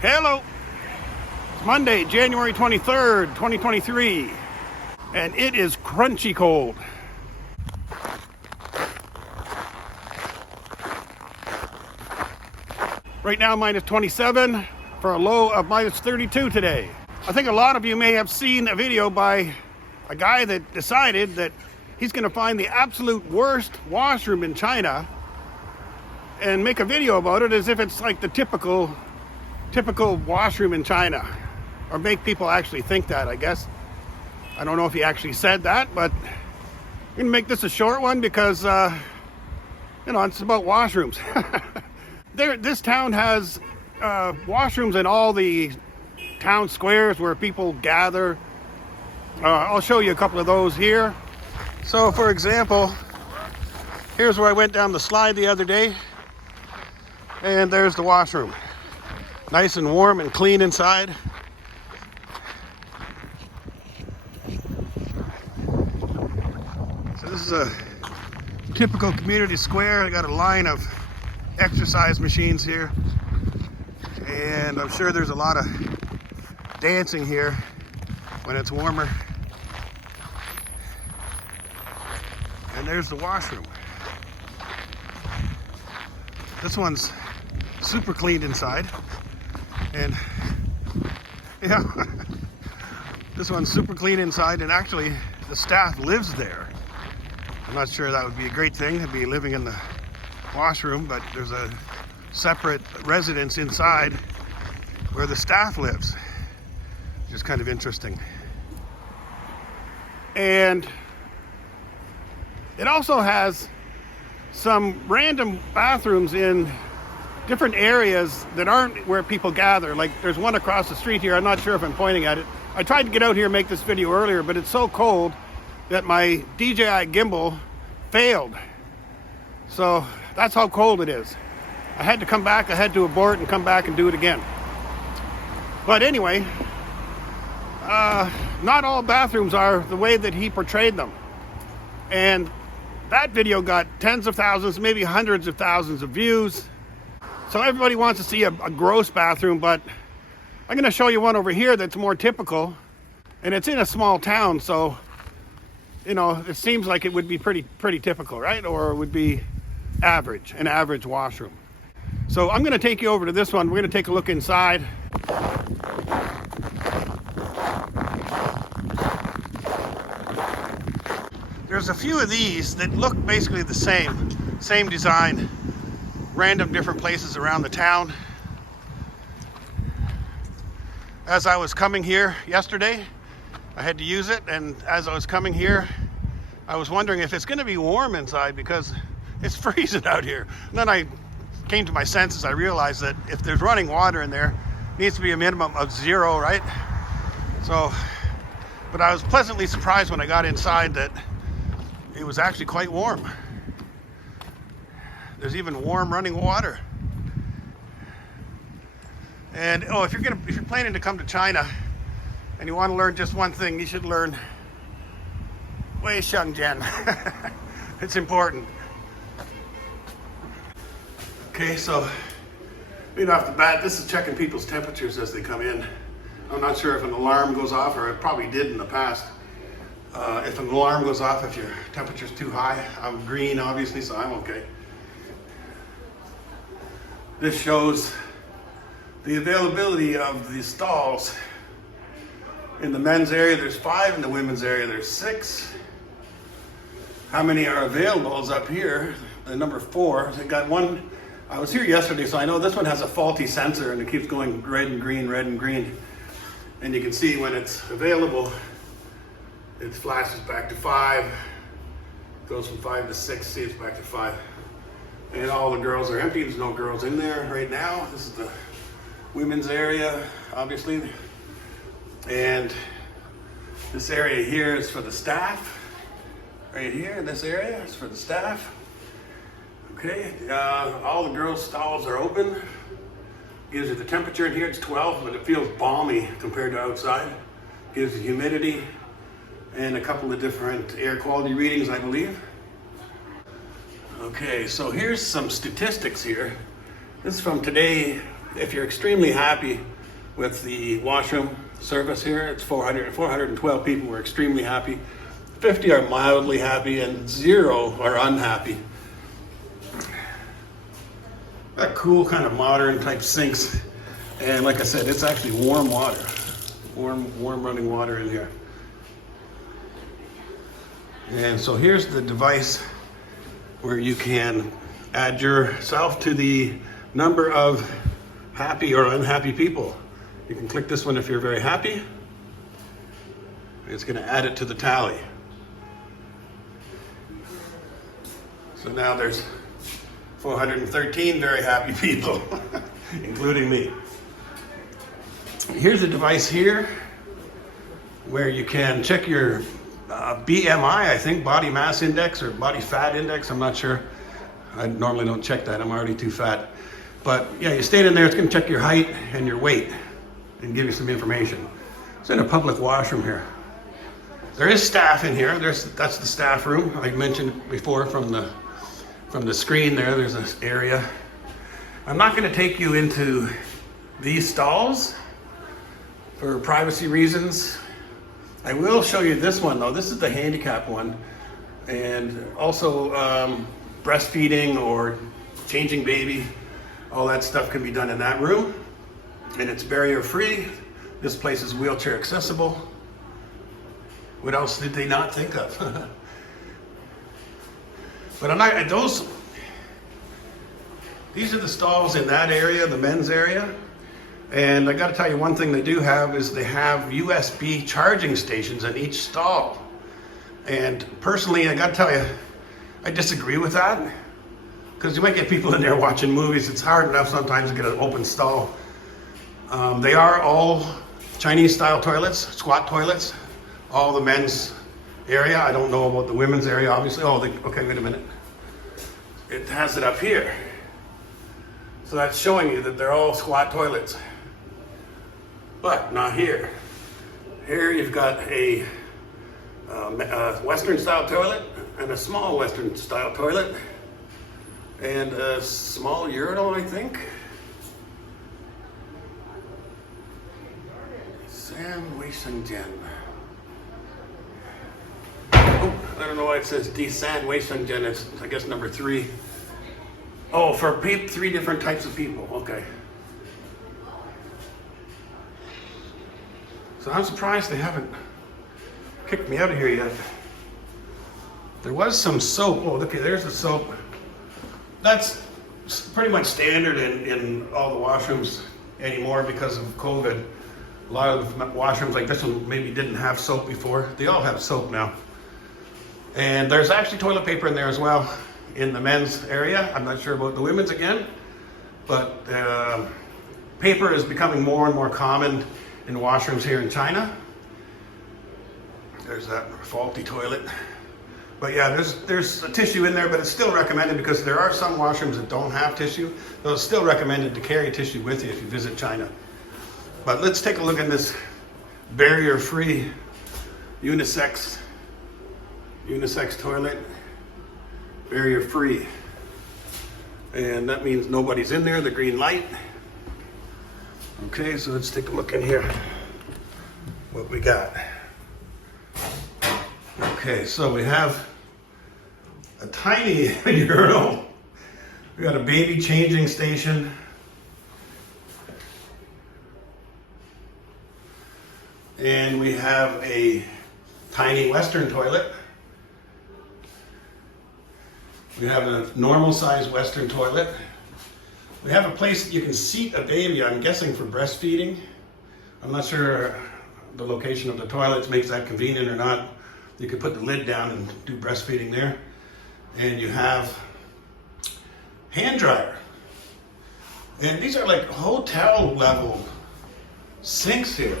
Hello. It's Monday, January 23rd, 2023, and it is crunchy cold. Right now, minus 27 for a low of minus 32 today. I think a lot of you may have seen a video by a guy that decided that he's going to find the absolute worst washroom in China and make a video about it as if it's like the typical washroom in China, or make people actually think that, I guess. I don't know if he actually said that, but I'm going to make this a short one because, it's about washrooms. This town has washrooms in all the town squares where people gather. I'll show you a couple of those here. So, for example, here's where I went down the slide the other day, and there's the washroom. Nice and warm and clean inside. So this is a typical community square. I got a line of exercise machines here, and I'm sure there's a lot of dancing here when it's warmer. And there's the washroom. This one's super clean inside, and this one's super clean inside, and actually the staff lives there. I'm not sure that would be a great thing to be living in the washroom, but there's a separate residence inside where the staff lives, which is kind of interesting. And it also has some random bathrooms in different areas that aren't where people gather. Like there's one across the street here. I'm not sure if I'm pointing at it. I tried to get out here and make this video earlier, but it's so cold that my DJI gimbal failed. So that's how cold it is. I had to come back. I had to abort and come back and do it again. But anyway, not all bathrooms are the way that he portrayed them. And that video got tens of thousands, maybe hundreds of thousands of views. So everybody wants to see a gross bathroom, but I'm going to show you one over here that's more typical. And it's in a small town, so, it seems like it would be pretty typical, right? Or it would be average, an average washroom. So I'm going to take you over to this one. We're going to take a look inside. There's a few of these that look basically the same design, random different places around the town. As I was coming here yesterday, I had to use it, and as I was coming here, I was wondering if it's going to be warm inside because it's freezing out here. And then I came to my senses. I realized that if there's running water in there, it needs to be a minimum of 0, right? So, but I was pleasantly surprised when I got inside that it was actually quite warm. There's even warm running water. And if you're planning to come to China and you want to learn just one thing, you should learn Wei Sheng Jian. It's important. Okay, so right off the bat, this is checking people's temperatures as they come in. I'm not sure if an alarm goes off, or it probably did in the past. If an alarm goes off, if your temperature's too high, I'm green obviously, so I'm okay. This shows the availability of the stalls. In the men's area, there's 5. In the women's area, there's 6. How many are available is up here, the number 4. I got one. I was here yesterday, so I know this one has a faulty sensor, and it keeps going red and green, red and green. And you can see when it's available, it flashes back to 5, goes from 5 to 6, see it's back to 5. And all the girls are empty. There's no girls in there right now. This is the women's area, obviously. And this area here is for the staff. Right here in this area is for the staff. Okay, all the girls' stalls are open. Gives you the temperature in here, it's 12, but it feels balmy compared to outside. Gives you humidity and a couple of different air quality readings, I believe. Okay, so here's some statistics here. This is from today, if you're extremely happy with the washroom service here, it's 412 people were extremely happy, 50 are mildly happy, and 0 are unhappy. Got cool kind of modern type sinks, and like I said, it's actually warm water, warm running water in here. And so here's the device where you can add yourself to the number of happy or unhappy people. You can click this one if you're very happy. It's going to add it to the tally. So now there's 413 very happy people, including me. Here's a device here where you can check your BMI, I think, body mass index or body fat index. I'm not sure. I normally don't check that. I'm already too fat. But yeah, you stay in there. It's going to check your height and your weight and give you some information. It's in a public washroom here. There is staff in here. That's the staff room. I mentioned before from the screen there. There's this area. I'm not going to take you into these stalls for privacy reasons. I will show you this one though. This is the handicap one, and also breastfeeding or changing baby. All that stuff can be done in that room, and it's barrier free. This place is wheelchair accessible. What else did they not think of? But I'm not, these are the stalls in that area, the men's area. And I got to tell you, one thing they do have is they have USB charging stations in each stall. And personally, I got to tell you, I disagree with that, because you might get people in there watching movies. It's hard enough sometimes to get an open stall. They are all Chinese style toilets, squat toilets, all the men's area. I don't know about the women's area, obviously. Okay, wait a minute. It has it up here. So that's showing you that they're all squat toilets. But not here. Here you've got a Western style toilet and a small Western style toilet and a small urinal, I think. San Weishengjian. Oh, I don't know why it says D San Weishengjian. It's, I guess, number 3. Oh, for 3 different types of people. Okay. So I'm surprised they haven't kicked me out of here yet. There was some soap. Oh, okay, there's the soap. That's pretty much standard in all the washrooms anymore because of COVID. A lot of washrooms like this one maybe didn't have soap before. They all have soap now. And there's actually toilet paper in there as well in the men's area. I'm not sure about the women's again, but paper is becoming more and more common in washrooms here in China. There's that faulty toilet. But yeah, there's a tissue in there, but it's still recommended because there are some washrooms that don't have tissue. So it's still recommended to carry tissue with you if you visit China. But let's take a look at this barrier-free unisex toilet. Barrier-free. And that means nobody's in there, the green light. Okay, so let's take a look in here. What we got. Okay, so we have a tiny urinal. We got a baby changing station. And we have a tiny Western toilet. We have a normal sized Western toilet. We have a place that you can seat a baby, I'm guessing for breastfeeding. I'm not sure the location of the toilets makes that convenient or not. You could put the lid down and do breastfeeding there. And you have hand dryer. And these are like hotel level sinks here.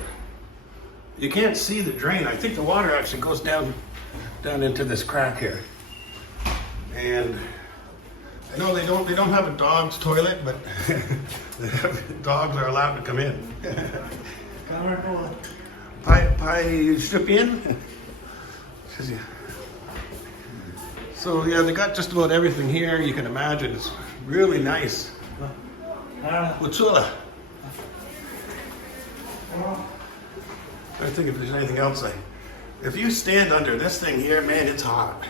You can't see the drain. I think the water actually goes down into this crack here. And I know they don't have a dog's toilet, but dogs are allowed to come in. Strip in. So yeah, they got just about everything here you can imagine. It's really nice. Utsula. I think if there's anything else. If you stand under this thing here, man, it's hot.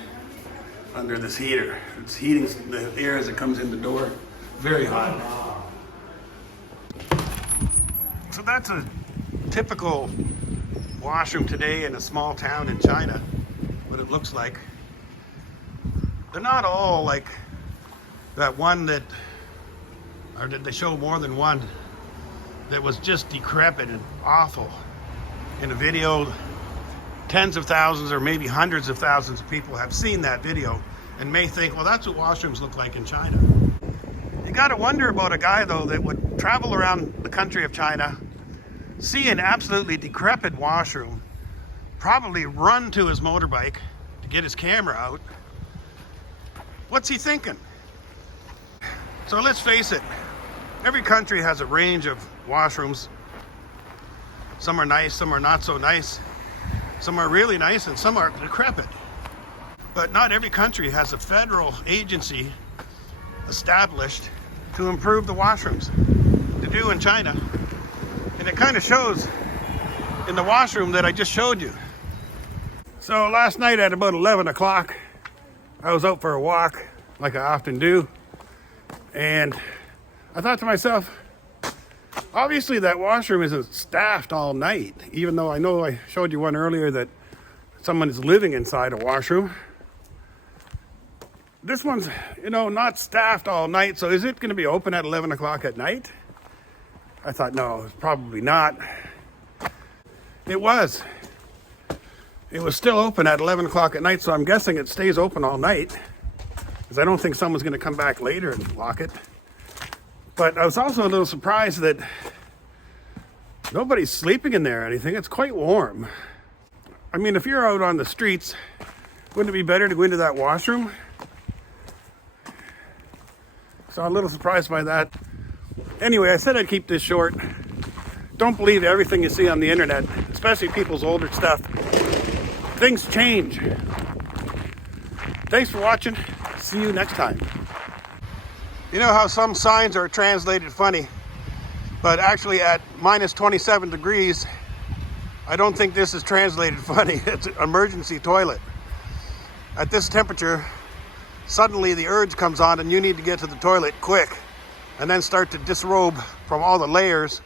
Under this heater. It's heating the air as it comes in the door. Very hot. So that's a typical washroom today in a small town in China. What it looks like. They're not all like that one that, or did they show more than one that was just decrepit and awful? In a video, tens of thousands or maybe hundreds of thousands of people have seen that video and may think, well, that's what washrooms look like in China. You got to wonder about a guy, though, that would travel around the country of China, see an absolutely decrepit washroom, probably run to his motorbike to get his camera out. What's he thinking? So let's face it, every country has a range of washrooms. Some are nice, some are not so nice. Some are really nice and some are decrepit. But not every country has a federal agency established to improve the washrooms. To do in China. And it kind of shows in the washroom that I just showed you. So last night at about 11 o'clock, I was out for a walk, like I often do. And I thought to myself, obviously that washroom isn't staffed all night, even though I know I showed you one earlier that someone is living inside a washroom. This one's, not staffed all night, so is it going to be open at 11 o'clock at night? I thought, no, it's probably not. It was. It was still open at 11 o'clock at night, so I'm guessing it stays open all night, because I don't think someone's going to come back later and lock it. But I was also a little surprised that nobody's sleeping in there or anything. It's quite warm. I mean, if you're out on the streets, wouldn't it be better to go into that washroom? So I'm a little surprised by that. Anyway, I said I'd keep this short. Don't believe everything you see on the internet, especially people's older stuff. Things change. Thanks for watching. See you next time. You know how some signs are translated funny, but actually at minus 27 degrees, I don't think this is translated funny. It's an emergency toilet. At this temperature, suddenly the urge comes on and you need to get to the toilet quick and then start to disrobe from all the layers.